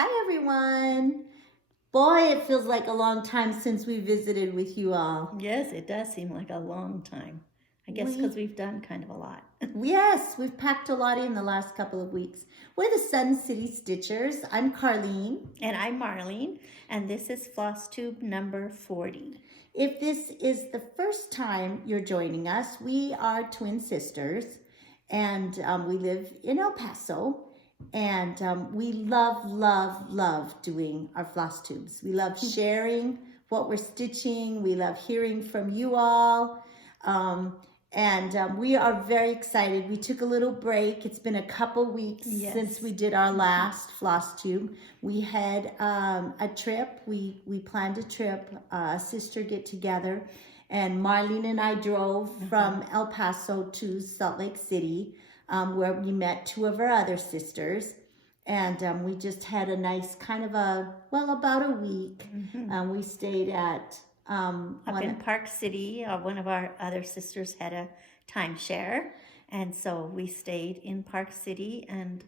Hi, everyone. Boy, it feels like a long time since we visited with you all. Yes, it does seem like a long time. I guess because we've done kind of a lot. Yes, we've packed a lot in the last couple of weeks. We're the Sun City Stitchers. I'm Carlene. And I'm Marlene, and this is Flosstube number 40. If this is the first time you're joining us, we are twin sisters, and we live in El Paso. And we love doing our floss tubes. We love sharing what we're stitching. We love hearing from you all. We are very excited. We took a little break. It's been a couple weeks since we did our last floss tube. We had a trip. We planned a trip, a sister get together. And Marlene and I drove from El Paso to Salt Lake City, where we met two of our other sisters. And we just had a nice kind of about a week. We stayed at... Up in Park City, one of our other sisters had a timeshare. And so we stayed in Park City and...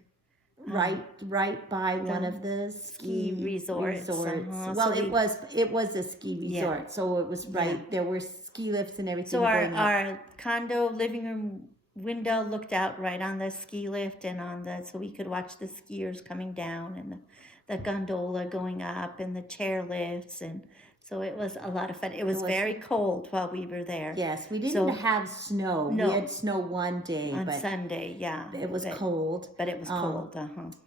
right by one of the ski resorts. Well, so it was a ski resort, so it was there were ski lifts and everything. So our condo living room window looked out right on the ski lift and so we could watch the skiers coming down and the gondola going up and the chair lifts, and so it was a lot of fun. It was very cold while we were there. Yes, we didn't have snow. No. We had snow one day. On Sunday, yeah. It was cold. But it was cold,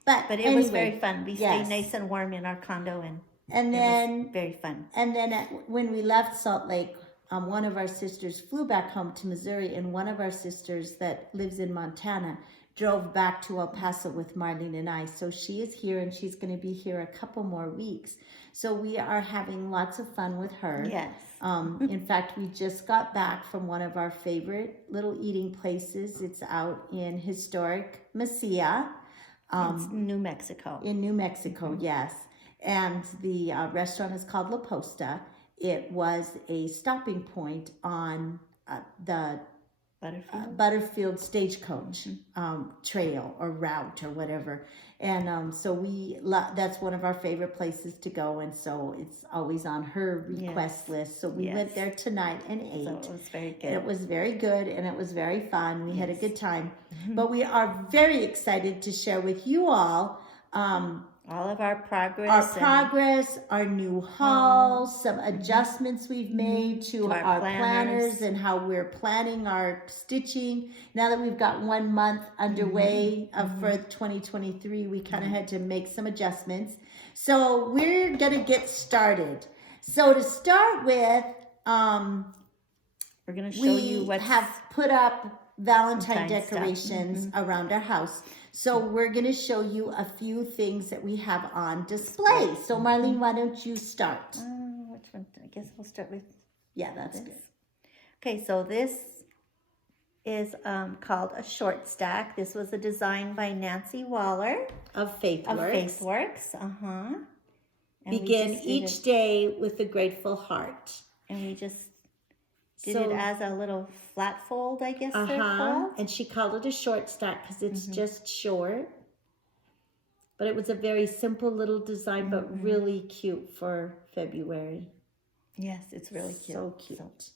But it anyway, was very fun. We stayed nice and warm in our condo, and then it was very fun. And then when we left Salt Lake, one of our sisters flew back home to Missouri, and one of our sisters that lives in Montana drove back to El Paso with Marlene and I. So she is here, and she's going to be here a couple more weeks. So we are having lots of fun with her. Yes. In fact, we just got back from one of our favorite little eating places. It's out in historic Mesilla. It's New Mexico. In New Mexico, yes. And the restaurant is called La Posta. It was a stopping point on the Butterfield stagecoach trail or route or whatever. And so that's one of our favorite places to go. And so it's always on her request list. So we went there tonight and ate. So it was very good. It was very good and it was very fun. We had a good time. But we are very excited to share with you all of our progress. Our new hauls, some adjustments we've made to our planners and how we're planning our stitching. Now that we've got 1 month underway for 2023, we kind of had to make some adjustments. So we're going to get started. So to start with, we're going to show you what have put up Valentine decorations around our house. So we're going to show you a few things that we have on display. So Marlene, why don't you start? Which one? I guess I'll start with that's good. Okay, so this is called a short stack. This was a design by Nlwahler of Faithwurks. Begin each day with a grateful heart. And we just did it as a little flat fold, I guess they're called. And she called it a short stack because it's just short. But it was a very simple little design, but really cute for February. Yes, it's really cute. So cute.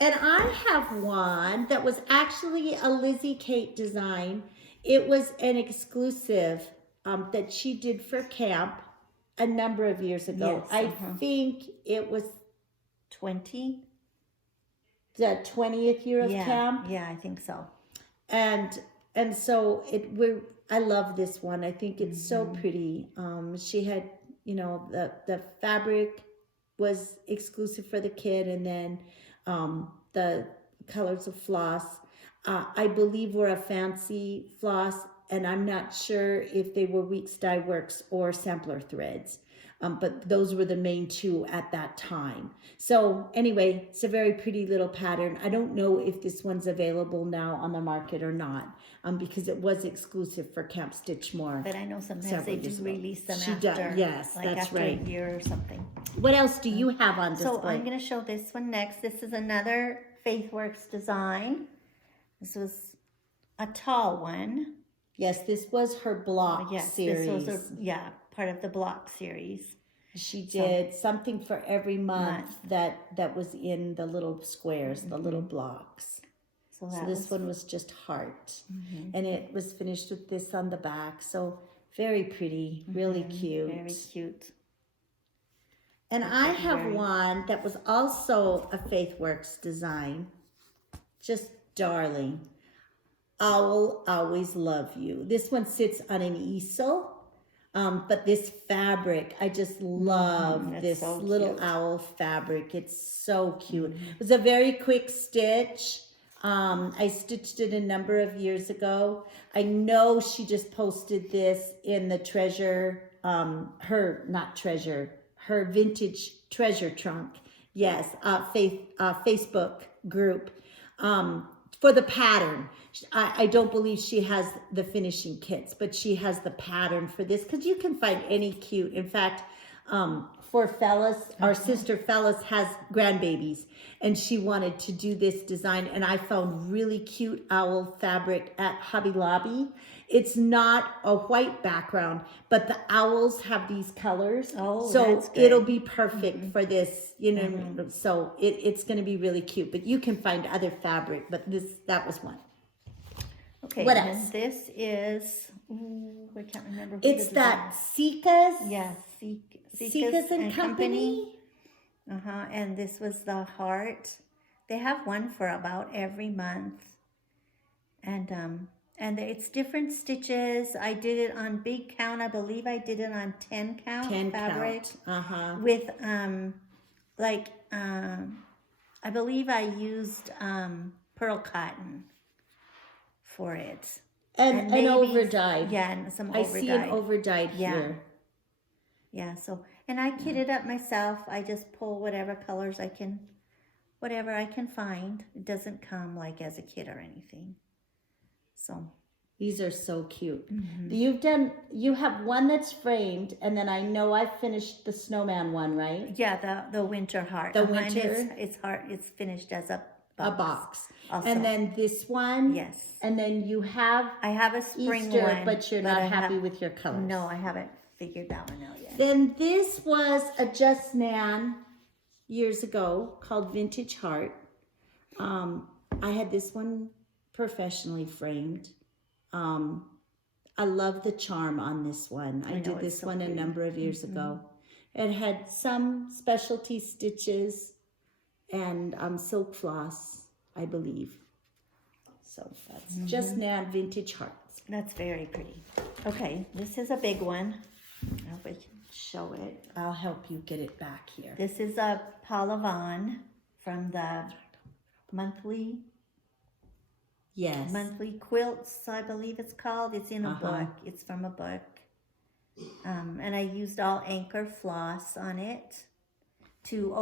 And I have one that was actually a Lizzie Kate design. It was an exclusive that she did for camp a number of years ago. Yes, I think it was the 20th year of camp. Yeah, I think so. And so I love this one. I think it's so pretty. She had, the fabric was exclusive for the kid, and then the colors of floss, I believe, were a fancy floss, and I'm not sure if they were Weeks Dye Works or Sampler threads. But those were the main two at that time. So anyway, it's a very pretty little pattern. I don't know if this one's available now on the market or not, because it was exclusive for Camp Stitchmore. But I know sometimes they do release them yes, like that's after right. a year or something. What else do you have on display? So I'm going to show this one next. This is another Faithwurks design. This was a tall one. Yes, this was her block Yes, series. this was part of the block series. She did something for every month that was in the little squares, the little blocks. So this one was just heart. And it was finished with this on the back. So very pretty, really cute. Very cute. And I have one that was also a Faithwurks design. Just darling. I will always love you. This one sits on an easel. But this fabric, I just love this so little owl fabric. It's so cute. It was a very quick stitch. I stitched it a number of years ago. I know she just posted this in the her vintage treasure trunk. Yes, Facebook group. For the pattern. I don't believe she has the finishing kits, but she has the pattern for this because you can find any cute. In fact, for Fellas, our sister Fellas has grandbabies and she wanted to do this design, and I found really cute owl fabric at Hobby Lobby. It's not a white background, but the owls have these colors. Oh, so it'll be perfect for this, you know, so it's going to be really cute, but you can find other fabric, but that was one. Okay, what else? And this is, I can't remember. It's that Sika's. Yes, Sika's and Company. And this was the heart. They have one for about every month. And it's different stitches. I did it on big count. I believe I did it on 10 count fabric. With I believe I used pearl cotton for it. And maybe, overdyed. Yeah, and some overdyed. I see an overdyed here. Yeah, so, and I kit it up myself. I just pull whatever colors I can find. It doesn't come like as a kit or anything. So. These are so cute. You have one that's framed, and then I know I finished the snowman one, right? Yeah, the winter heart. The winter. It's heart. It's finished as a box. Also. And then this one. Yes. And then I have a spring Easter, one, but you're not happy with your colors. No, I haven't figured that one out yet. Then this was a Just Nan years ago called Vintage Heart. I had this one professionally framed. I love the charm on this one. I did this one a number of years ago. It had some specialty stitches and silk floss, I believe. So that's Just Nan Vintage Hearts. That's very pretty. Okay, this is a big one. I hope I can show it. I'll help you get it back here. This is a Paula Vaughn from the monthly quilts, I believe it's called. It's in a book. It's from a book. And I used all anchor floss on it. Two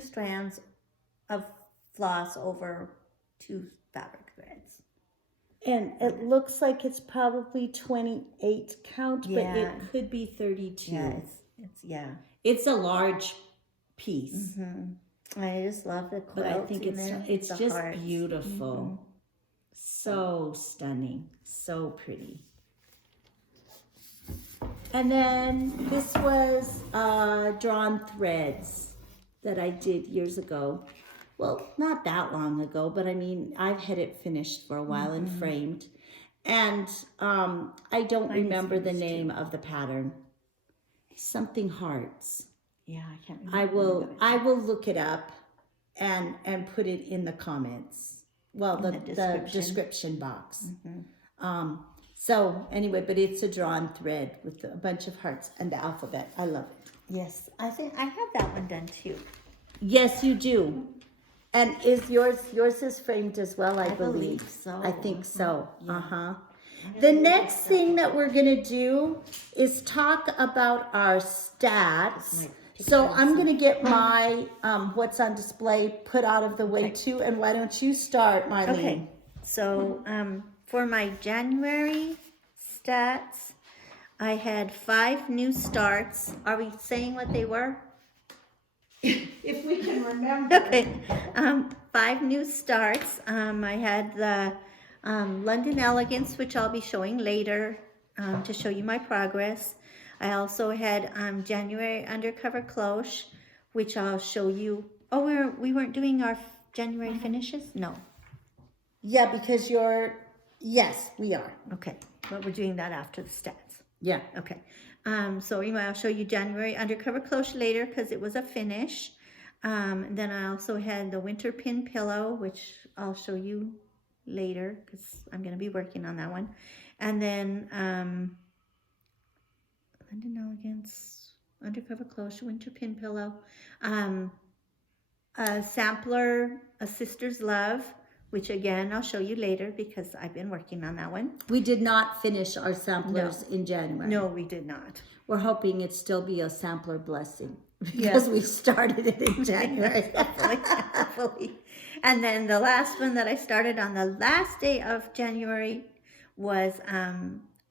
strands of floss over 2 fabric threads. And it looks like it's probably 28 count, but it could be 32. Yeah, it's a large piece. I just love the quilt. But I think it's just hearts. Beautiful. So stunning. So pretty. And then this was drawn threads that I did years ago. Well, not that long ago, but I mean, I've had it finished for a while and framed. And I don't remember the name of the pattern. Something hearts. Yeah, I can't remember. I will look it up and put it in the comments. Well, the description box. So anyway, but it's a drawn thread with a bunch of hearts and the alphabet. I love it. Yes, I think I have that one done too. Yes, you do. And is yours is framed as well, I believe. So. I think so. Yeah. The next thing that we're going to do is talk about our stats. So I'm going to get my what's on display put out of the way too. And why don't you start, Marlene? Okay. So for my January stats, I had 5 new starts. Are we saying what they were? if we can remember. Okay, 5 new starts. I had the London Elegance, which I'll be showing later to show you my progress. I also had January Undercover Cloche, which I'll show you. Oh, we weren't doing our January finishes? No. Yeah, because yes, we are. Okay, but we're doing that after the stats. Yeah. Okay, so anyway, I'll show you January Undercover Cloche later because it was a finish. Then I also had the Winter Pin Pillow, which I'll show you later because I'm going to be working on that one. And then London Elegance, Undercover Cloche, Winter Pin Pillow, a sampler, A Sister's Love, which again I'll show you later because I've been working on that one. We did not finish our samplers in January. No, we did not. We're hoping it still be a sampler blessing because we started it in January. Hopefully. And then the last one that I started on the last day of January was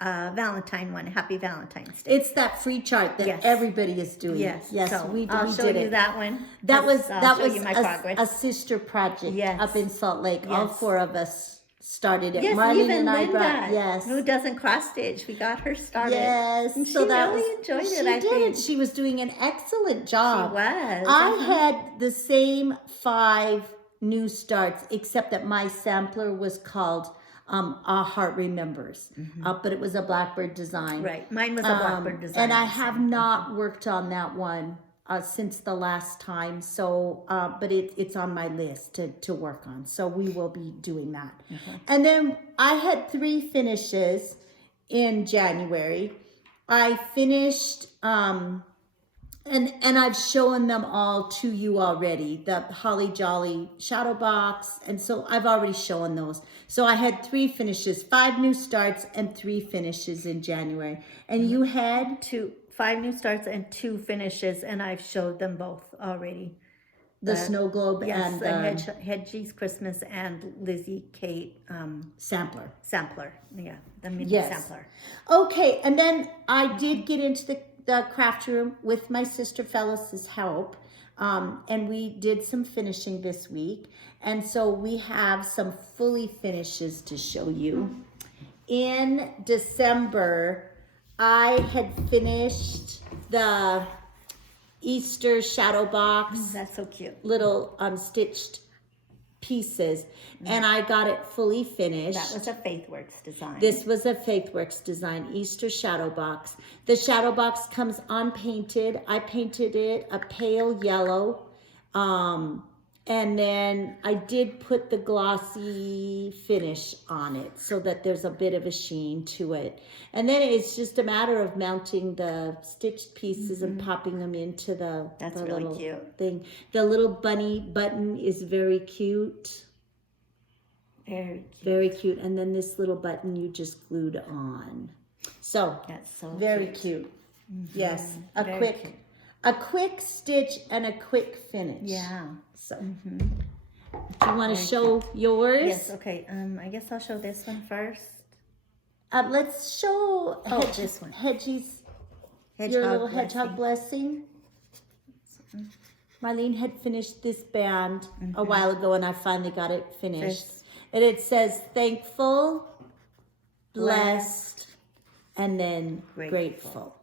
Valentine one, Happy Valentine's Day. It's that free chart that everybody is doing. Yes, Yes, so we I'll show did you it. that one. That was progress. a sister project up in Salt Lake. All Yes. 4 of us started it. Yes, Marlene even and I Linda, brought who doesn't cross stitch, we got her started. Yes, and she so that really enjoyed it. I She did. think She was doing an excellent job. she was. I had the same 5 new starts, except that my sampler was called A Heart Remembers, but it was a Blackbird design. Right, mine was a Blackbird design. And I have not worked on that one since the last time, so but it's on my list to work on, so we will be doing that. And then I had 3 finishes in January. I finished and I've shown them all to you already, the Holly Jolly shadow box, and so I've already shown those. So I had 3 finishes, 5 new starts and 3 finishes in January. And you had 5 new starts and 2 finishes, and I've showed them both already. the snow globe Yes, and the Hedgie's Christmas and Lizzie Kate sampler. sampler. Yeah, the mini Yes. sampler. Okay, and then I did get into the craft room with my sister Phyllis's help, and we did some finishing this week. And so we have some fully finishes to show you. In December, I had finished the Easter shadow box, That's so cute. little stitched pieces, and I got it fully finished. That was a Faithwurks design. This was a Faithwurks design, Easter shadow box. The shadow box comes unpainted. I painted it a pale yellow. And then I did put the glossy finish on it so that there's a bit of a sheen to it. And then it's just a matter of mounting the stitched pieces and popping them into the really little cute. thing. The little bunny button is very cute. Very cute. Very cute. And then this little button you just glued on. So That's so very cute. cute. Yes. A Very quick cute. a quick stitch and a quick finish. Yeah. So do you want to show yours? Yes, okay. I guess I'll show this one first. Let's show this one. Hedgie's Hedgehog your little blessing. hedgehog blessing. Marlene had finished this band a while ago, and I finally got it finished. And it says thankful, blessed, and then grateful.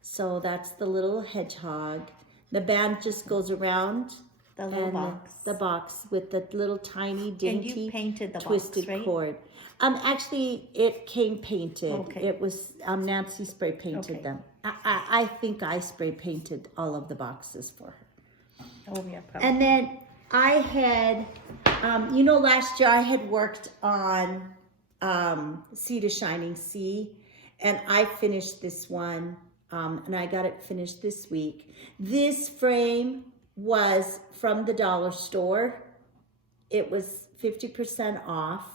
So that's the little hedgehog. The band just goes around The little and box. the box with the little tiny dainty you painted the twisted box, right? cord. Actually, it came painted. Okay. It was Nancy spray painted Okay. them. I think I spray painted all of the boxes for her. Oh, yeah, probably. And then I had, last year I had worked on Sea to Shining Sea, and I finished this one, and I got it finished this week. This frame was from the dollar store. It was 50% off,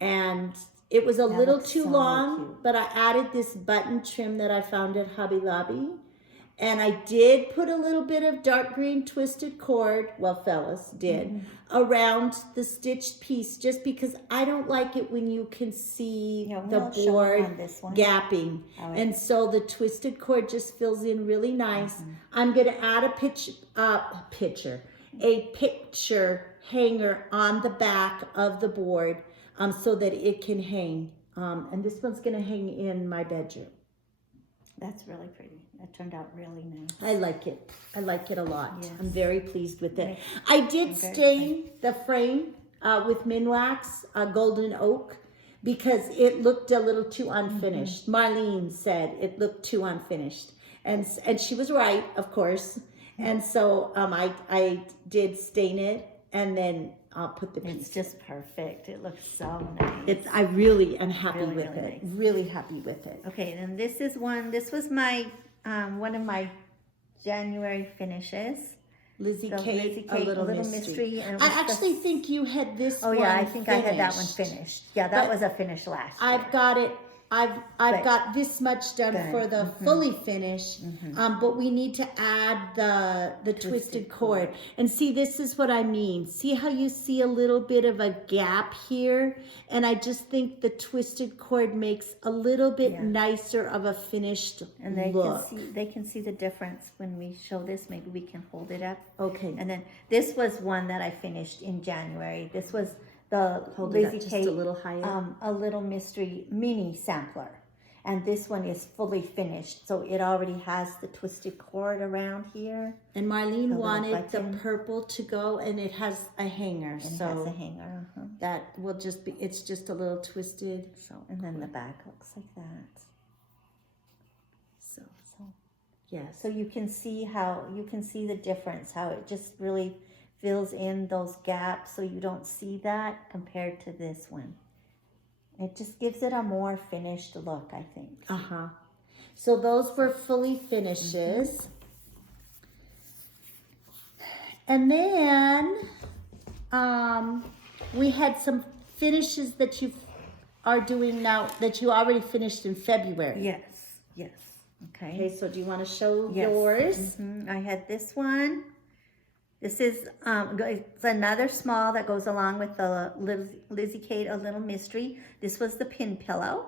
and it was a little looks too so long, cute. but I added this button trim that I found at Hobby Lobby. And I did put a little bit of dark green twisted cord, well, fellas did, around the stitched piece, just because I don't like it when you can see Yeah, the we'll show 'em board on this one. gapping. Alright. And so the twisted cord just fills in really nice. I'm going to add a picture hanger on the back of the board so that it can hang. And this one's going to hang in my bedroom. That's really pretty. That turned out really nice. I like it. I like it a lot. Yes. I'm very pleased with it. Right. I did I'm very stain the frame with Minwax golden oak because it looked a little too unfinished. Marlene said it looked too unfinished. And she was right, of course. And so I did stain it, and then I'll put the piece. It's just perfect. It looks so nice. I really am happy Really, with really it. nice. Really happy with it. Okay, then this is one. This was my one of my January finishes. Lizzie So Kate, Lizzie a Kate, little mystery. and it I was actually the- think you had this Oh one yeah, I think I had that one finished. finished. Yeah, that But was a finish last year. I've got it. I've Good. got this much done Good. for the fully finish, but we need to add the twisted cord. And see, this is what I mean. See how you see a little bit of a gap here, and I just think the twisted cord makes a little bit Yeah. nicer of a finished And they look. can see the difference when we show this. Maybe we can hold it up. Okay. And then this was one that I finished in January. This was the Hold it up Lizzie just a Kate, little higher. a little mystery mini sampler. And this one is fully finished. So it already has the twisted cord around here. And Marlene little wanted the button. purple to go, and it has a hanger, And so it has a hanger. that will just be. It's just a little twisted. So, and then the back looks like that. So So, yes. so you can see the difference, how it just really fills in those gaps so you don't see that compared to this one. It just gives it a more finished look, I think. So those were fully finishes. And then we had some finishes that you are doing now that you already finished in February. Yes, yes. Okay. Okay, so do you want to show Yes. yours? I had this one. This is it's another small that goes along with the Lizzie Kate, a little mystery. This was the pin pillow,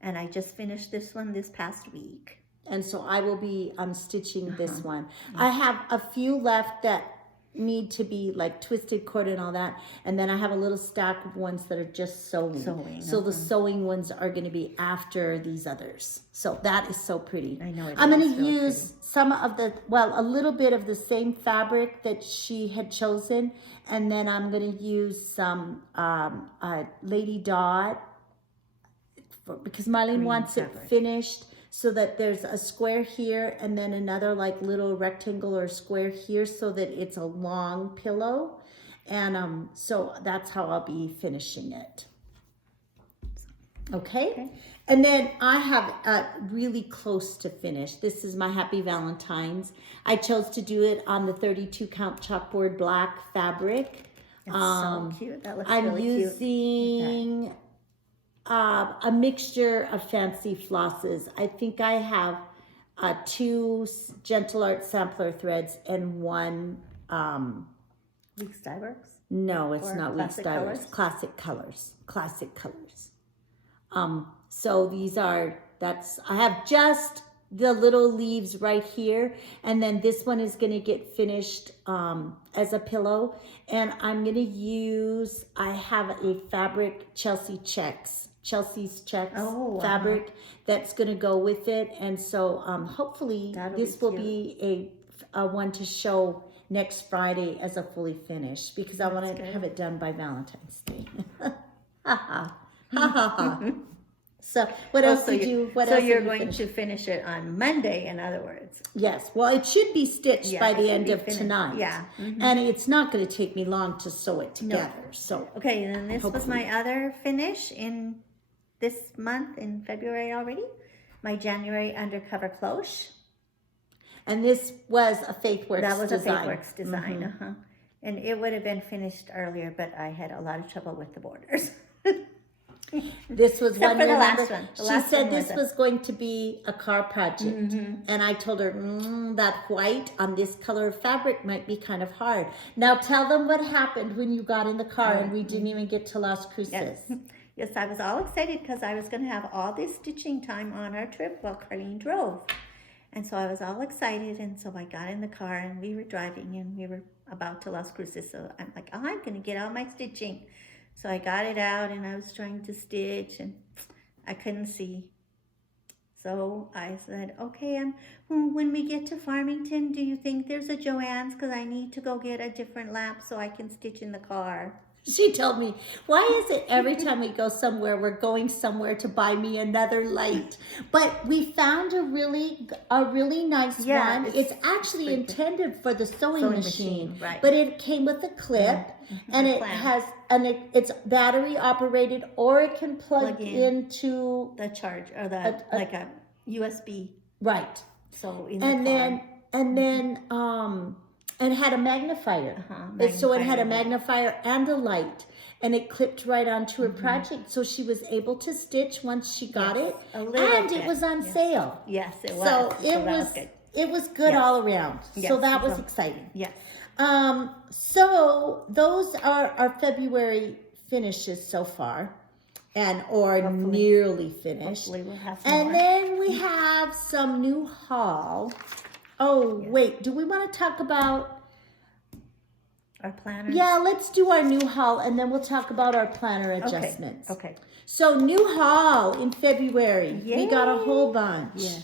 and I just finished this one this past week. And so I will be stitching this one. I have a few left that need to be like twisted cord and all that, and then I have a little stack of ones that are just sewing. So the sewing ones are going to be after these others. So that is so pretty. I know it I'm going is to real use some of the, well, a little bit of the same fabric that she had chosen, and then I'm going to use some Lady Dot because Marlene Green wants fabric. it finished, so that there's a square here and then another like little rectangle or square here, so that it's a long pillow. And so that's how I'll be finishing it. Okay. And then I have really close to finish. This is my Happy Valentines. I chose to do it on the 32 count chalkboard black fabric. It's so cute. That looks I'm really cute. using a mixture of fancy flosses. I think I have 2 Gentle Art sampler threads and 1 Weeks Dyeworks? no, it's Or not Weeks Classic Dyeworks. Colors? Classic colors. So these are, I have just the little leaves right here, and then this one is going to get finished as a pillow, and I'm going to use, I have a fabric Chelsea's checks fabric that's going to go with it, and so hopefully this will be a one to show next Friday as a fully finished, because I want to have it done by Valentine's Day. Ha ha. So what else did you? What so else? you're going to finish it on Monday, in other words. Yes. Well, it should be stitched by it the should end be of finished. tonight. Yeah. And it's not going to take me long to sew it together. So Okay, and then this was Hopefully. my other finish in this month, in February already. My January undercover cloche. and this was a Faithwurks That was design. a Faithwurks design. And it would have been finished earlier, but I had a lot of trouble with the borders. This was Except one, for the remember? last one. The She last said one this was was going to be a car project. And I told her, that white on this color of fabric might be kind of hard. Now tell them what happened when you got in the car and we didn't even get to Las Cruces. Yes. Yes, I was all excited because I was going to have all this stitching time on our trip while Carlene drove. And so I was all excited, and so I got in the car and we were driving and we were about to Las Cruces. So I'm like, oh, I'm going to get out my stitching. So I got it out and I was trying to stitch and I couldn't see. So I said, okay, when we get to Farmington, do you think there's a Joann's? Because I need to go get a different lap so I can stitch in the car. She told me, why is it every time we go somewhere, we're going somewhere to buy me another light? But we found a really nice one. It's actually intended for the sewing machine, right. But it came with a clip, and it has, it's battery operated, or it can plug into the charge or the like a USB. Right. So in the car. And had a magnifier. So it had a magnifier and a light. And it clipped right onto her project. So she was able to stitch once she got it. And it was on sale. Yes, it was. So it was good all around. So that was exciting. Yes. So those are our February finishes so far. Or nearly finished. Hopefully we'll have some and more. then we have some new haul. Oh, wait, do we want to talk about our planners? Yeah, let's do our new haul and then we'll talk about our planner adjustments. Okay. So new haul in February. Yay. We got a whole bunch. Yes.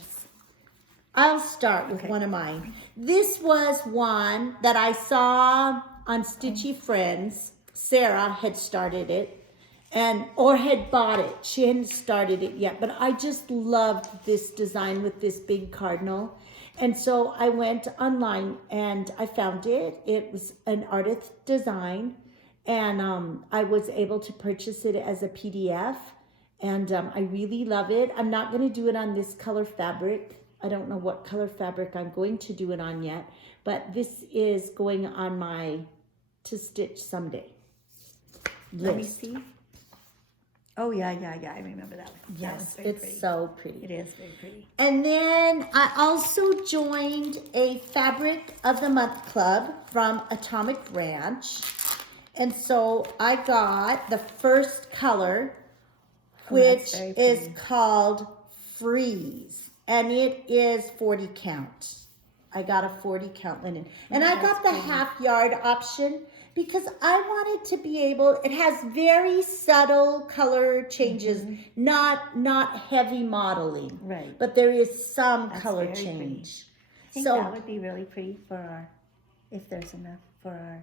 I'll start with one of mine. This was one that I saw on Stitchy Friends. Sarah had started it or had bought it. She hadn't started it yet, but I just loved this design with this big cardinal. And so I went online and I found it. It was an artist design, and I was able to purchase it as a PDF, and I really love it. I'm not going to do it on this color fabric. I don't know what color fabric I'm going to do it on yet, but this is going on my to stitch someday list. Let me see. Oh, yeah, I remember that one. Yes, it's so pretty. It is very pretty. And then I also joined a Fabric of the Month Club from Atomic Ranch. And so I got the first color, which is called Freeze. And it is 40 count. I got a 40 count linen. And I got the half yard option because I wanted to be able, it has very subtle color changes, not heavy modeling. Right. But there is some color change. I think that would be really pretty for our, if there's enough for our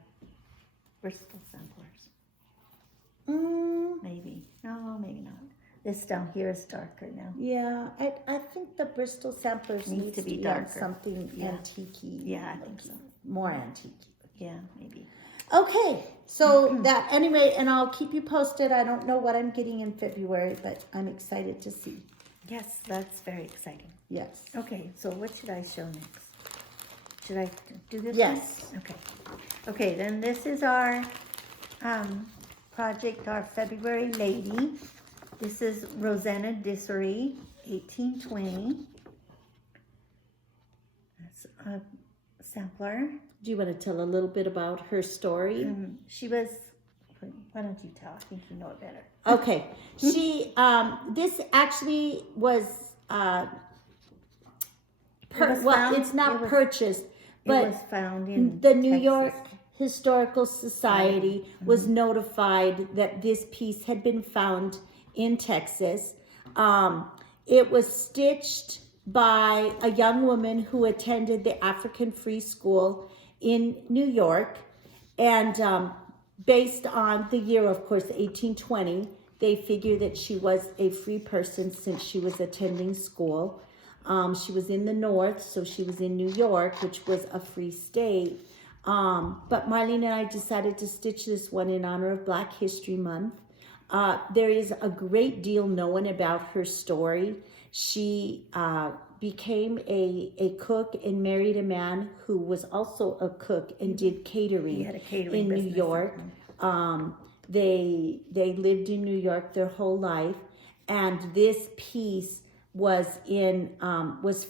Bristol samplers. Maybe. No, maybe not. This down here is darker now. Yeah, I think the Bristol samplers need to be darker. Something antique-y. Yeah, I think so. More antique. Yeah, maybe. Okay, so that, anyway, and I'll keep you posted. I don't know what I'm getting in February, but I'm excited to see. Yes, that's very exciting. Yes. Okay, so what should I show next? Should I do this? Yes. One? Okay. Okay, then this is our project, our February lady. This is Rosanna Dissery, 1820. That's a sampler. Do you want to tell a little bit about her story? She was, why don't you tell? I think you know it better. Okay. She, this actually was, it's not purchased, but it was found in the New York Historical Society was notified that this piece had been found in Texas. It was stitched by a young woman who attended the African Free School in New York, and based on the year, of course, 1820, they figure that she was a free person since she was attending school. She was in the North, so she was in New York, which was a free state. But Marlene and I decided to stitch this one in honor of Black History Month. There is a great deal known about her story. She became a cook and married a man who was also a cook and did catering, He had a catering in New business. York. They lived in New York their whole life. and this piece was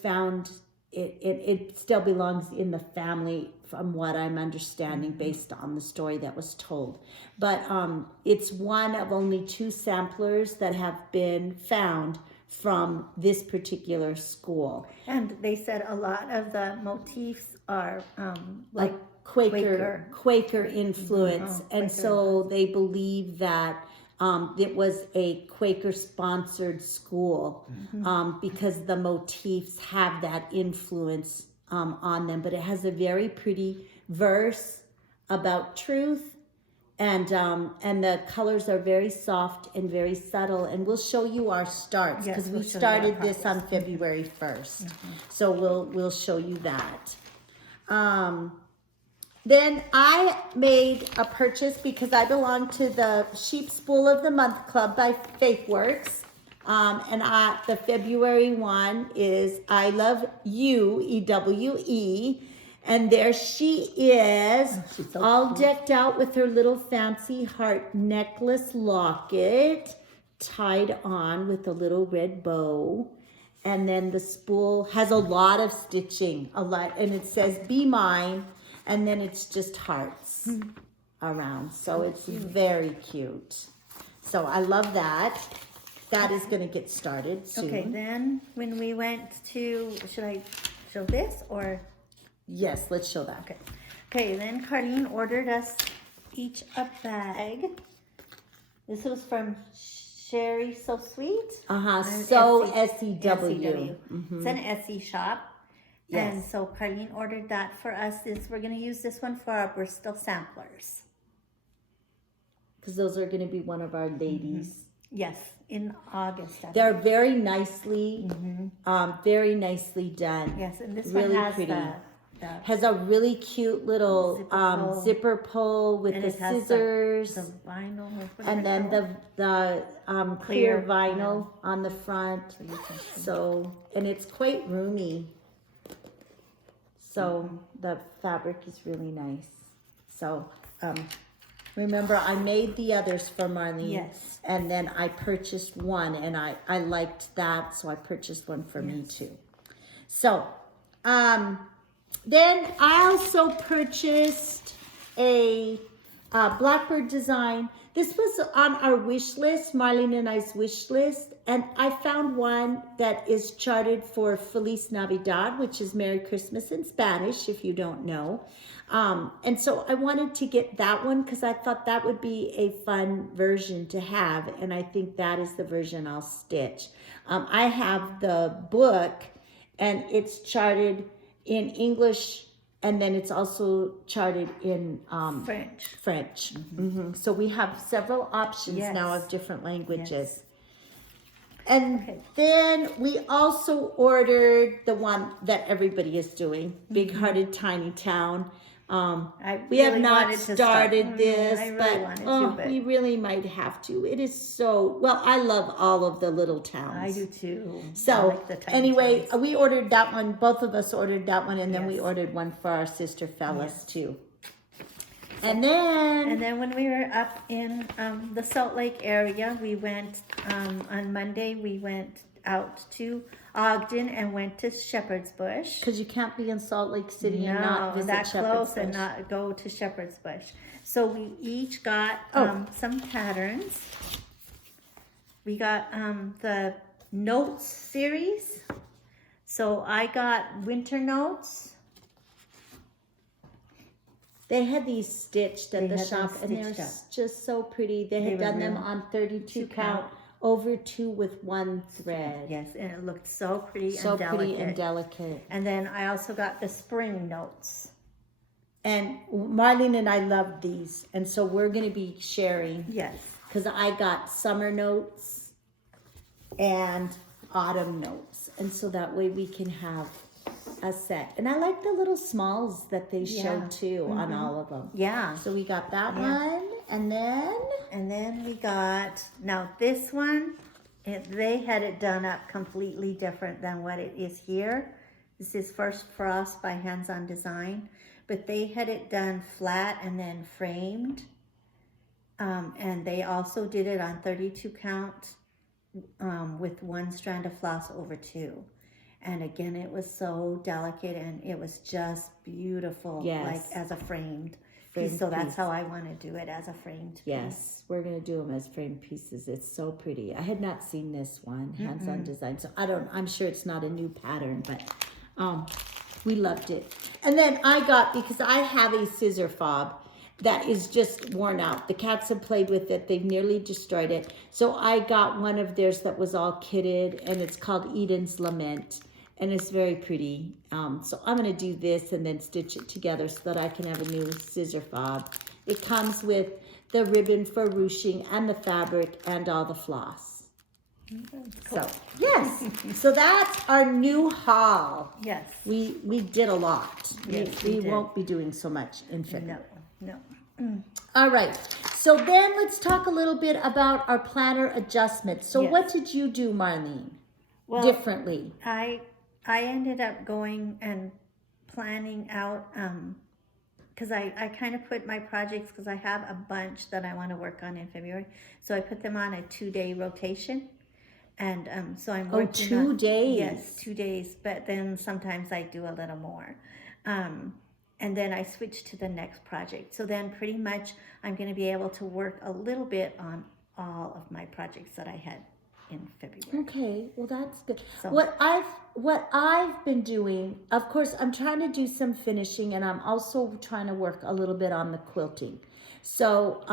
found. It still belongs in the family, from what I'm understanding, based on the story that was told. But it's one of only 2 samplers that have been found from this particular school. And they said a lot of the motifs are like Quaker influence, Oh, and Quaker so they believe that it was a Quaker-sponsored school because the motifs have that influence on them. But it has a very pretty verse about truth, and the colors are very soft and very subtle. And we'll show you our starts, because Yes, we'll we show you started our this on February 1st. So we'll show you that. Then I made a purchase because I belong to the Sheep Spool of the Month Club by Faithwurks. And the February one is I Love You, EWE. And there she is, she's so all cool. decked out with her little fancy heart necklace locket, tied on with a little red bow. And then the spool has a lot of stitching, and it says "Be Mine," and then it's just hearts around. So it's very cute. So I love that. That is going to get started soon. Okay, then when we went to, should I show this or? Yes, let's show that. Okay. Okay, then Carlene ordered us each a bag. This was from SheriSewSweet. So SEW. It's an Etsy shop. Yes. And so Carlene ordered that for us. We're going to use this one for our Bristol samplers. Because those are going to be one of our ladies. Yes, in August. They're very nicely done. Yes, and this really one has pretty. the Has a really cute little zipper pull with and the it has scissors, the vinyl, and then the clear vinyl on the front. So, and it's quite roomy. So the fabric is really nice. So remember, I made the others for Marlene. Yes. And then I purchased one, and I liked that, so I purchased one for me too. So then I also purchased a Blackbird design. This was on our wish list, Marlene and I's wish list, and I found one that is charted for Feliz Navidad, which is Merry Christmas in Spanish, if you don't know. And so I wanted to get that one because I thought that would be a fun version to have, and I think that is the version I'll stitch. I have the book, and it's charted in English, and then it's also charted in French. So we have several options now of different languages. Yes. And then we also ordered the one that everybody is doing, Big Hearted Tiny Town. We have not started this, but we really might have to. It is so, well, I love all of the little towns. I do too. So anyway, towns. we ordered that one. Both of us ordered that one, and then we ordered one for our sister Phyllis too. And then when we were up in the Salt Lake area, we went on Monday. We went out to Ogden and went to Shepherd's Bush. Because you can't be in Salt Lake City and not visit that Shepherd's close Bush. and not go to Shepherd's Bush. So we each got some patterns. We got the Notes series. So I got Winter Notes. They had these stitched at the shop, and they're just so pretty. They had done them on 32 count, over 2 with 1 thread. Yes, and it looked so pretty and delicate. And then I also got the Spring Notes. And Marlene and I loved these, and so we're going to be sharing. Yes. Because I got Summer Notes and Autumn Notes, and so that way we can have a set. And I like the little smalls that they showed too on all of them. Yeah. So we got that one, and then we got, now this one, they had it done up completely different than what it is here. This is First Frost by Hands On Design, but they had it done flat and then framed. And they also did it on 32 count with one strand of floss over two. And again, it was so delicate and it was just beautiful, Yes. like as a framed Framed piece. So that's piece. how I want to do it, as a framed piece. Yes, we're gonna do them as framed pieces. It's so pretty. I had not seen this one, hands-on design. So I'm sure it's not a new pattern, but we loved it. And then I got, because I have a scissor fob that is just worn out. The cats have played with it. They've nearly destroyed it. So I got one of theirs that was all kitted, and it's called Eden's Lament. And it's very pretty. So I'm going to do this and then stitch it together so that I can have a new scissor fob. It comes with the ribbon for ruching and the fabric and all the floss. Cool. So, yes. So that's our new haul. Yes. We did a lot. Yes, we we did. won't be doing so much in February. No. All right. So then let's talk a little bit about our planner adjustments. So Yes. what did you do, Marlene, Well, differently? I ended up going and planning out, because I kind of put my projects, because I have a bunch that I want to work on in February. So I put them on a 2-day rotation. And so I'm working 2 days? Yes, 2 days. But then sometimes I do a little more. And then I switch to the next project. So then pretty much I'm going to be able to work a little bit on all of my projects that I had in February. Okay, well that's good. So- What I've been doing, of course, I'm trying to do some finishing, and I'm also trying to work a little bit on the quilting. So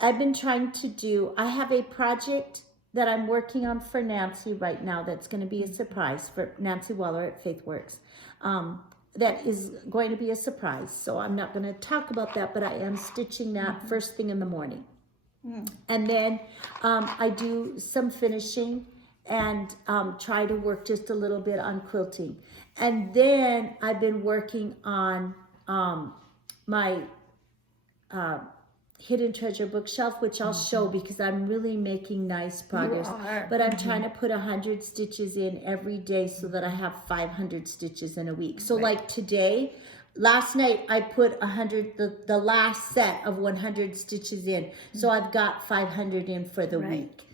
I've been trying to do. I have a project that I'm working on for Nancy right now. That's going to be a surprise for Nancy Waller at Faithwurks. That is going to be a surprise. So I'm not going to talk about that, but I am stitching that first thing in the morning. And then I do some finishing and try to work just a little bit on quilting. And then I've been working on my Hidden Treasure bookshelf, which I'll show because I'm really making nice progress. are. But I'm trying to put 100 stitches in every day so that I have 500 stitches in a week. So like today, last night I put 100, the last set of 100 stitches in. So I've got 500 in for the week.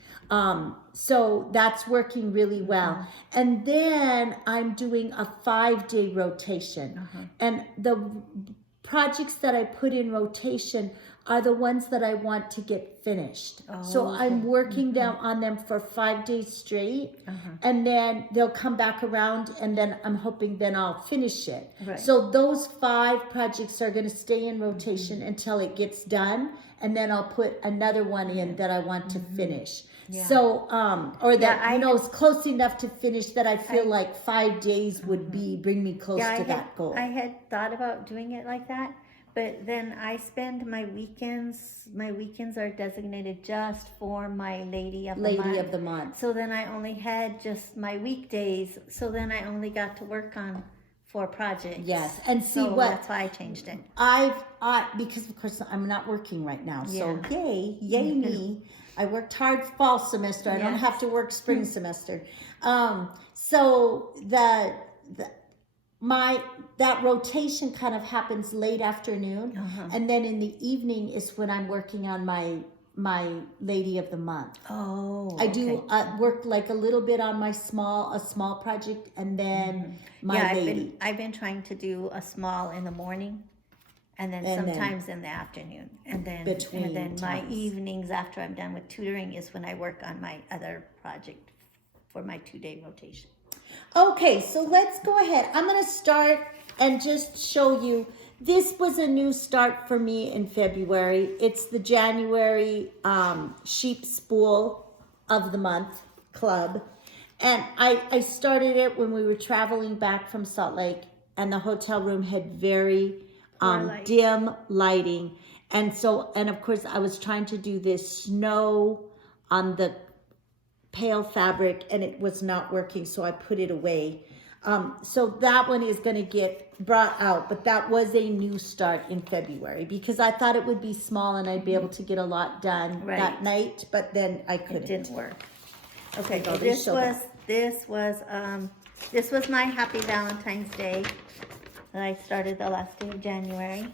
So that's working really well. And then I'm doing a 5-day rotation. And the projects that I put in rotation are the ones that I want to get finished. So I'm working down on them for 5 days straight, and then they'll come back around, and then I'm hoping then I'll finish it. Right. So those 5 projects are going to stay in rotation until it gets done, and then I'll put another one in that I want to finish. So, or that, is close enough to finish that I feel like 5 days would bring me close to that goal. I had thought about doing it like that, but then I spend my weekends. My weekends are designated just for my Lady of the Month. So then I only had just my weekdays. So then I only got to work on 4 projects. Yes, and see so what that's why I changed it. Because of course I'm not working right now. So yay me. I worked hard fall semester. I don't have to work spring semester. So that rotation kind of happens late afternoon, and then in the evening is when I'm working on my Lady of the Month. I do work like a little bit on a small project, and then my lady. I've been trying to do a small in the morning, and then sometimes in the afternoon, and then my times. evenings after I'm done with tutoring is when I work on my other project for my 2-day rotation. Okay, so let's go ahead. I'm going to start and just show you. This was a new start for me in February. It's the January Sheep Spool of the Month Club. And I started it when we were traveling back from Salt Lake, and the hotel room had very dim lighting. And of course, I was trying to do this snow on the pale fabric, and it was not working, so I put it away. So that one is going to get brought out, but that was a new start in February because I thought it would be small and I'd be able to get a lot done that night, but then I couldn't. It didn't work. Okay, So so this was my Happy Valentine's Day that I started the last day of January,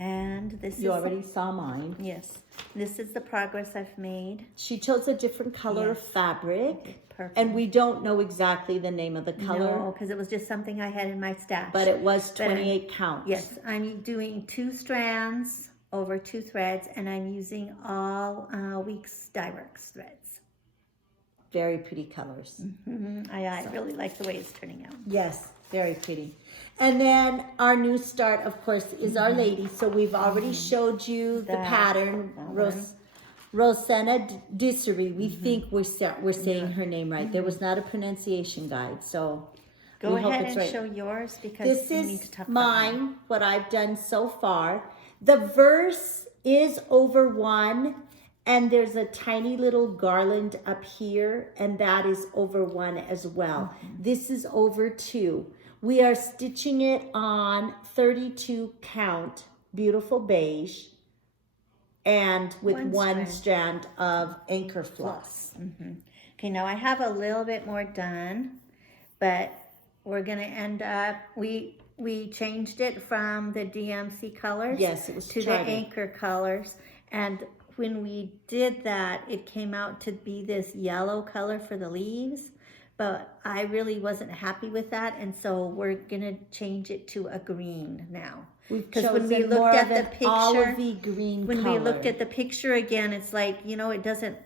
And this is You already saw mine. yes. This is the progress I've made. She chose a different color of Yes. fabric. Perfect. And we don't know exactly the name of the color. No, because it was just something I had in my stash. But it was 28 count. Yes, I'm doing 2 strands over 2 threads, and I'm using all Weeks Dyeworks threads. Very pretty colors. I really like the way it's turning out. Yes, very pretty. And then our new start, of course, is Our Lady. So we've already showed you the pattern. Rosanna Dissery. We think we're saying her name right. There was not a pronunciation guide, so Go we hope ahead it's and right. show yours because This you need is to talk about mine. mine, what I've done so far. The verse is over 1, and there's a tiny little garland up here, and that is over 1 as well. This is over 2. We are stitching it on 32 count, beautiful beige, and with one strand of anchor floss. Okay, now I have a little bit more done, but we're gonna end up, we changed it from the DMC colors Yes, it was to the charted. anchor colors, and when we did that, it came out to be this yellow color for the leaves, but I really wasn't happy with that, and so we're gonna change it to a green now. Because when we looked at the picture, olivey green when color. we looked at the picture again, it's like, you know, it doesn't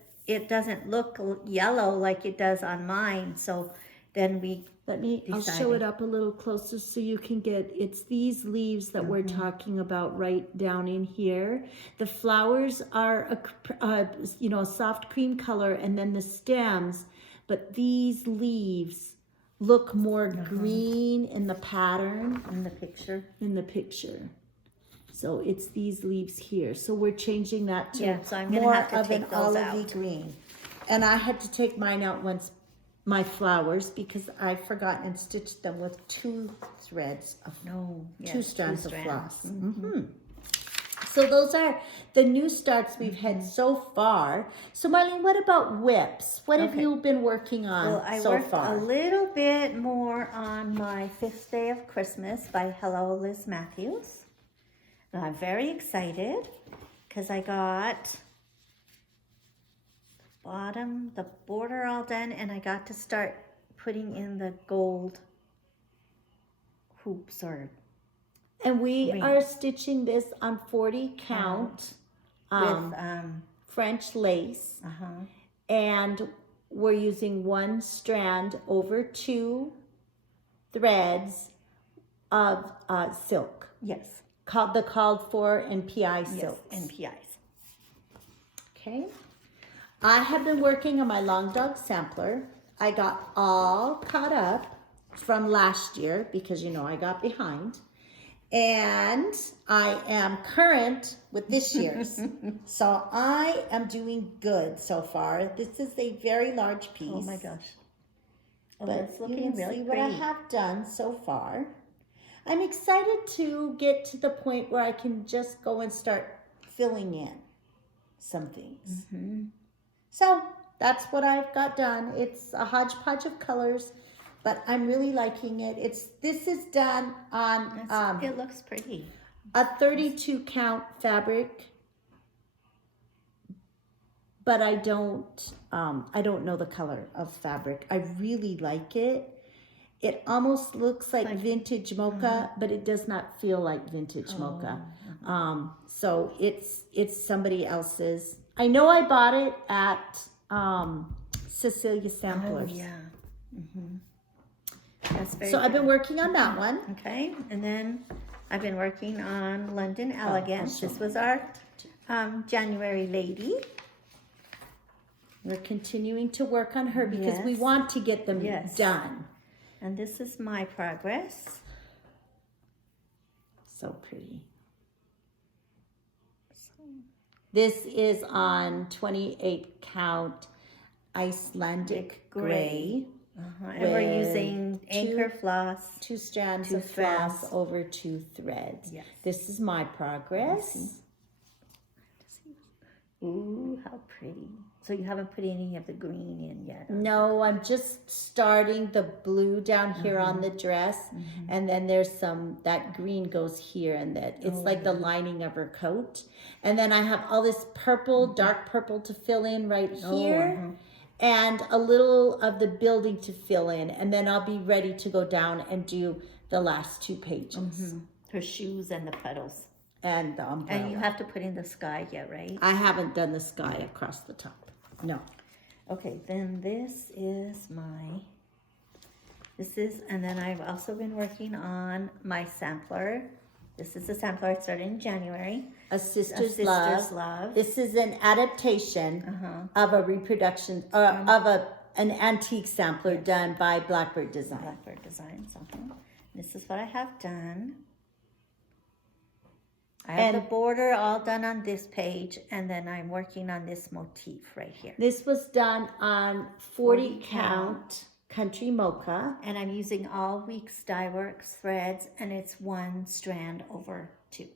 look yellow like it does on mine. So then I'll show it up a little closer so you can get, it's these leaves that we're talking about right down in here. The flowers are a soft cream color, and then the stems, but these leaves look more green in the pattern. in the picture. So it's these leaves here. So we're changing that to So I'm gonna more have to of an take those olivey out. green. And I had to take mine out once, my flowers, because I've forgotten and stitched them with 2 threads of two strands of floss. So those are the new starts we've had so far. So Marlene, what about whips? What have you been working on Well, I so worked far? a little bit more on my 5th Day of Christmas by Hello Liz Matthews. And I'm very excited because I got the border all done, and I got to start putting in the gold hoops or And we are stitching this on 40 count with French lace. And we're using 1 strand over 2 threads of silk. yes, The called for and PI silk. and PIs. Okay. I have been working on my long dog sampler. I got all caught up from last year because, I got behind. And I am current with this year's. So I am doing good so far. This is a very large piece. Oh my gosh. Oh, But it's you looking can really see pretty. what I have done so far. I'm excited to get to the point where I can just go and start filling in some things. So that's what I've got done. It's a hodgepodge of colors, but I'm really liking it. This is done on it looks pretty. a 32 count fabric, but I don't know the color of fabric. I really like it. It almost looks like vintage mocha, but it does not feel like vintage mocha. So it's somebody else's. I know I bought it at SheriSewSweet. Oh, yeah. That's very So I've been working on that one. Okay, and then I've been working on London Elegance. I'll show This was our January lady. We're continuing to work on her because we Yes. want to get them Yes. done. And this is my progress. So pretty. This is on 28 count Icelandic gray. And we're using anchor floss. 2 strands 2 of floss strands. over 2 threads. Yes. This is my progress. Ooh, how pretty. So you haven't put any of the green in yet? No, I'm just starting the blue down here on the dress. And then there's that green goes here, and it's like the lining of her coat. And then I have all this purple, dark purple to fill in right here. And a little of the building to fill in. And then I'll be ready to go down and do the last 2 pages. Her shoes and the petals. And the umbrella. And you have to put in the sky yet, right? I haven't done the sky across the top. No. Okay, then and then I've also been working on my sampler. This is the sampler I started in January. A Sister's Love. This is an adaptation of a reproduction, of an antique sampler done by Blackbird Design. Blackbird Designs. This is what I have done. I have the border all done on this page, and then I'm working on this motif right here. This was done on 40 count country mocha. And I'm using all Weeks Dyeworks threads, and it's 1 strand over 2.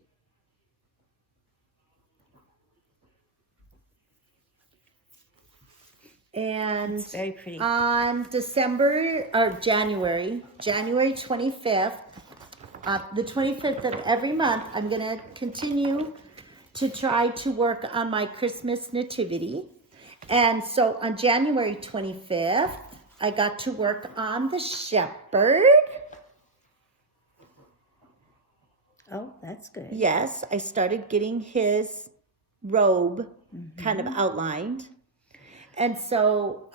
And it's very pretty. On January 25th, the 25th of every month, I'm going to continue to try to work on my Christmas nativity. And so on January 25th, I got to work on the shepherd. Oh, that's good. Yes, I started getting his robe kind of outlined. And so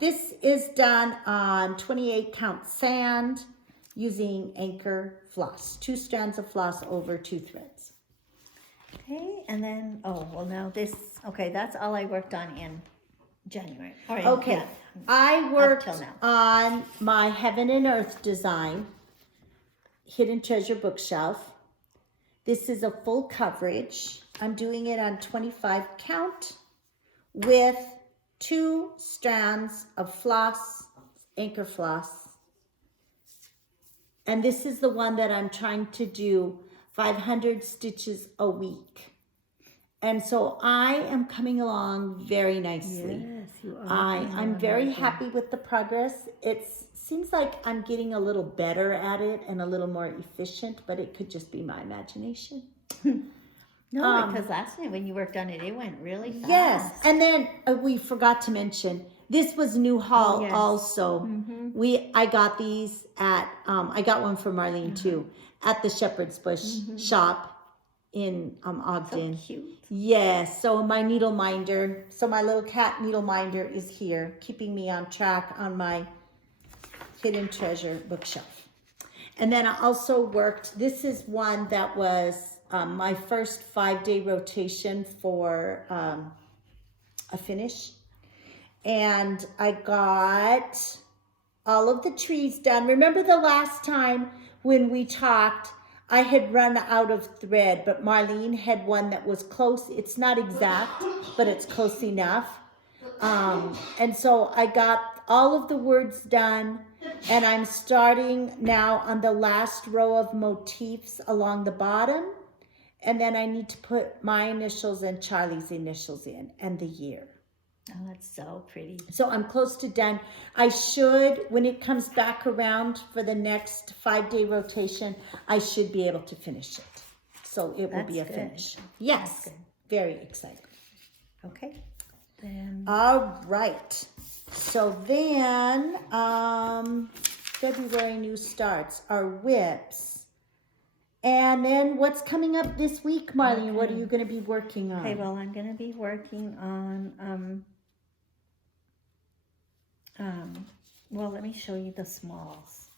this is done on 28 count sand using anchor floss, 2 strands of floss over 2 threads. Okay, and then, that's all I worked on in January. Okay, I worked on my Heaven and Earth design, Hidden Treasure Bookshelf. This is a full coverage. I'm doing it on 25 count with 2 strands of floss, anchor floss. And this is the one that I'm trying to do 500 stitches a week. And so I am coming along very nicely. Yes, you are. I'm very happy with the progress. It seems like I'm getting a little better at it and a little more efficient, but it could just be my imagination. No, because last night when you worked on it, it went really fast. Yes, and then we forgot to mention, this was new haul also. I got these at, I got one for Marlene too, at the Shepherd's Bush shop in Ogden. So cute. Yes, so my needle minder, my little cat needle minder is here, keeping me on track on my Hidden Treasure bookshelf. And then I also worked, this is one that was my first 5-day rotation for a finish. And I got all of the trees done. Remember the last time when we talked, I had run out of thread, but Marlene had one that was close. It's not exact, but it's close enough. And so I got all of the words done, and I'm starting now on the last row of motifs along the bottom. And then I need to put my initials and Charlie's initials in, and the year. Oh, that's so pretty. So I'm close to done. I should, when it comes back around for the next 5-day rotation, I should be able to finish it. So it will be a finish. Yes, very excited. Okay. Then. All right. So then, February new starts, our whips. And then what's coming up this week, Marlene? Okay. What are you going to be working on? Okay, well, I'm going to be working on, well, let me show you the smalls.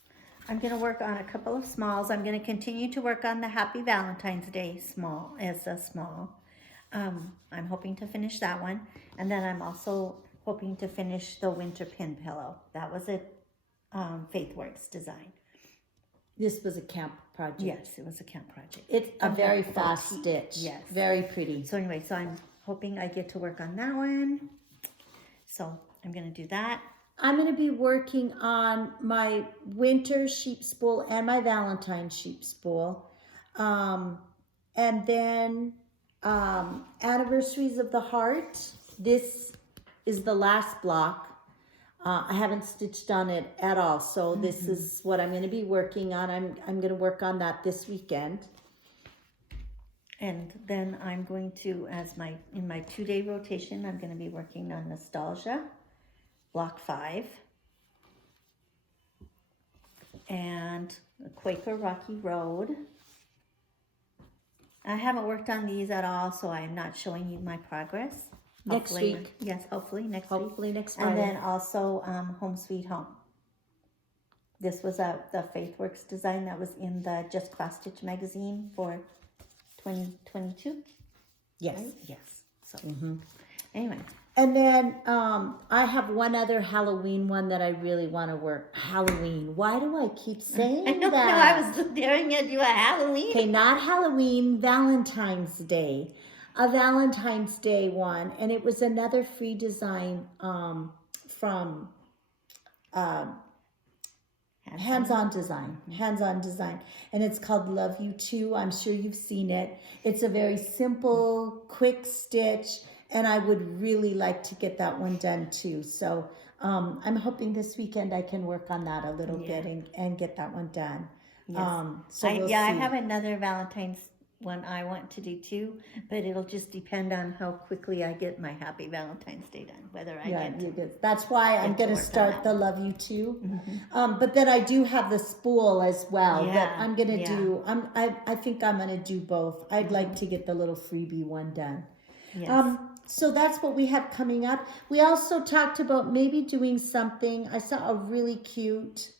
I'm going to work on a couple of smalls. I'm going to continue to work on the Happy Valentine's Day small as a small. I'm hoping to finish that one. And then I'm also hoping to finish the winter pin pillow. That was a Faithwurks design. This was a camp project. Yes, it was a camp project. It's a very fast stitch. Yes. Very pretty. So anyway, so I'm hoping I get to work on that one. So I'm going to do that. I'm going to be working on my winter sheep spool and my Valentine's sheep spool. And then Anniversaries of the Heart. This is the last block. I haven't stitched on it at all, so this is what I'm going to be working on. I'm going to work on that this weekend. And then I'm going to, in my 2-day rotation, I'm going to be working on Nostalgia, block 5, and Quaker Rocky Road. I haven't worked on these at all, so I'm not showing you my progress. Next week. Yes, hopefully next week. Hopefully next Friday. And then also Home Sweet Home. This was the Faithwurks design that was in the Just Cross Stitch magazine for 2022. Yes. Right? Yes. So anyway. And then I have one other Halloween one that I really want to work. Halloween. Why do I keep saying I don't know. I was staring at you at Halloween. Okay, not Halloween, Valentine's Day. A Valentine's Day one. And it was another free design from Hands-on Design. And it's called Love You Too. I'm sure you've seen it. It's a very simple, quick stitch. And I would really like to get that one done too. So I'm hoping this weekend I can work on that a little bit and get that one done. Yes. So we'll see. I have another Valentine's one I want to do too, but it'll just depend on how quickly I get my Happy Valentine's Day done, whether I get That's why I'm going to start the Love You Too. But then I do have the spool as well that I'm going to do. I think I'm going to do both. I'd like to get the little freebie one done. Yes. So that's what we have coming up. We also talked about maybe doing something. I saw a really cute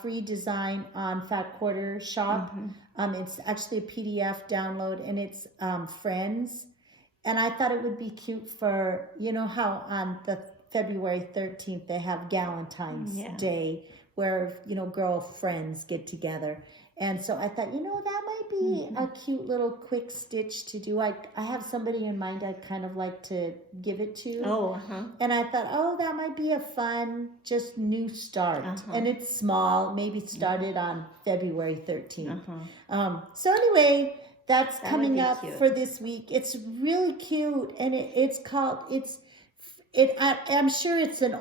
free design on Fat Quarter Shop. It's actually a PDF download, and it's Friends. And I thought it would be cute for, you know how on the February 13th they have Valentine's Day where, you know, girl friends get together. And so I thought, you know, that might be a cute little quick stitch to do. I have somebody in mind I'd kind of like to give it to. And I thought, oh, that might be a fun, just new start. And it's small, maybe started on February 13th. So anyway, that's coming up for this week. It's really cute. And I'm sure it's an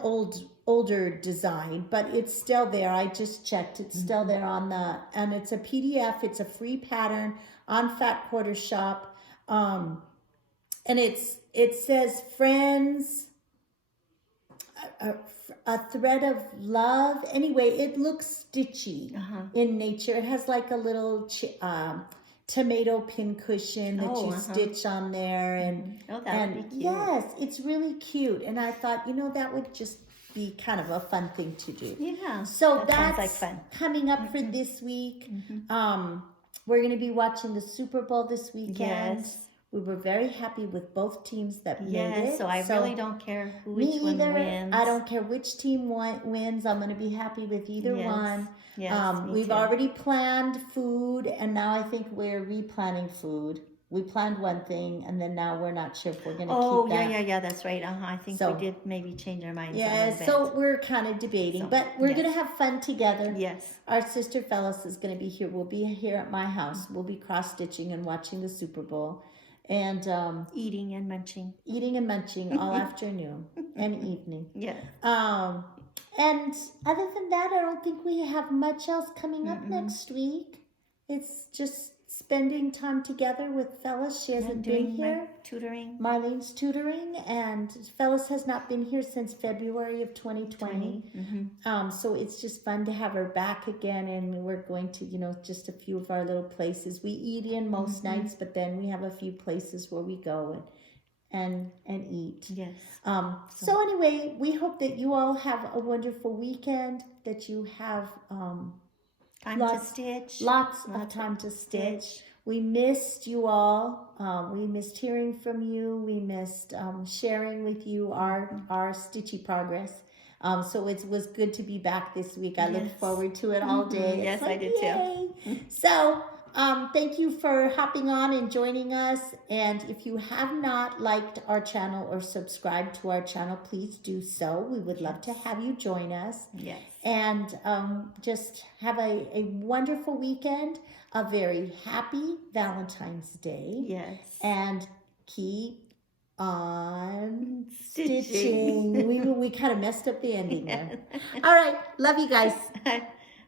older design, but it's still there. I just checked. It's still there and it's a PDF. It's a free pattern on Fat Quarter Shop. And it says Friends, a thread of love. Anyway, it looks stitchy in nature. It has like a little tomato pin cushion that you stitch on there, and would be cute. Yes, it's really cute. And I thought, you know, that would just be kind of a fun thing to do. Yeah. So that's like fun. Coming up for this week. We're going to be watching the Super Bowl this weekend. Yes. We were very happy with both teams that made it. So I really don't care which one wins. I don't care which team wins. I'm going to be happy with either one. Yes, we've already planned food, and now I think we're replanning food. We planned one thing, and then now we're not sure if we're going to keep that. Yeah, that's right. I think we did maybe change our minds. Yeah, so we're kind of debating, but we're going to have fun together. Yes. Our sister Phyllis is going to be here. We'll be here at my house. We'll be cross-stitching and watching the Super Bowl. And eating and munching all afternoon and evening. Yeah. And other than that, I don't think we have much else coming up next week. It's just spending time together with Phyllis. She hasn't been here. Tutoring. Marlene's tutoring, and Phyllis has not been here since February of 2020. So it's just fun to have her back again, and we're going to, you know, just a few of our little places. We eat in most nights, but then we have a few places where we go and eat. Yes. So anyway, we hope that you all have a wonderful weekend, that you have lots of time to stitch. We missed you all. We missed hearing from you. We missed sharing with you our stitchy progress. So it was good to be back this week. I look forward to it all day. Yes, I did too. So thank you for hopping on and joining us. And if you have not liked our channel or subscribed to our channel, please do so. We would love to have you join us. Yes. And just have a wonderful weekend, a very happy Valentine's Day. Yes. And keep on Stitching. stitching. We kind of messed up the ending there. All right. Love you guys.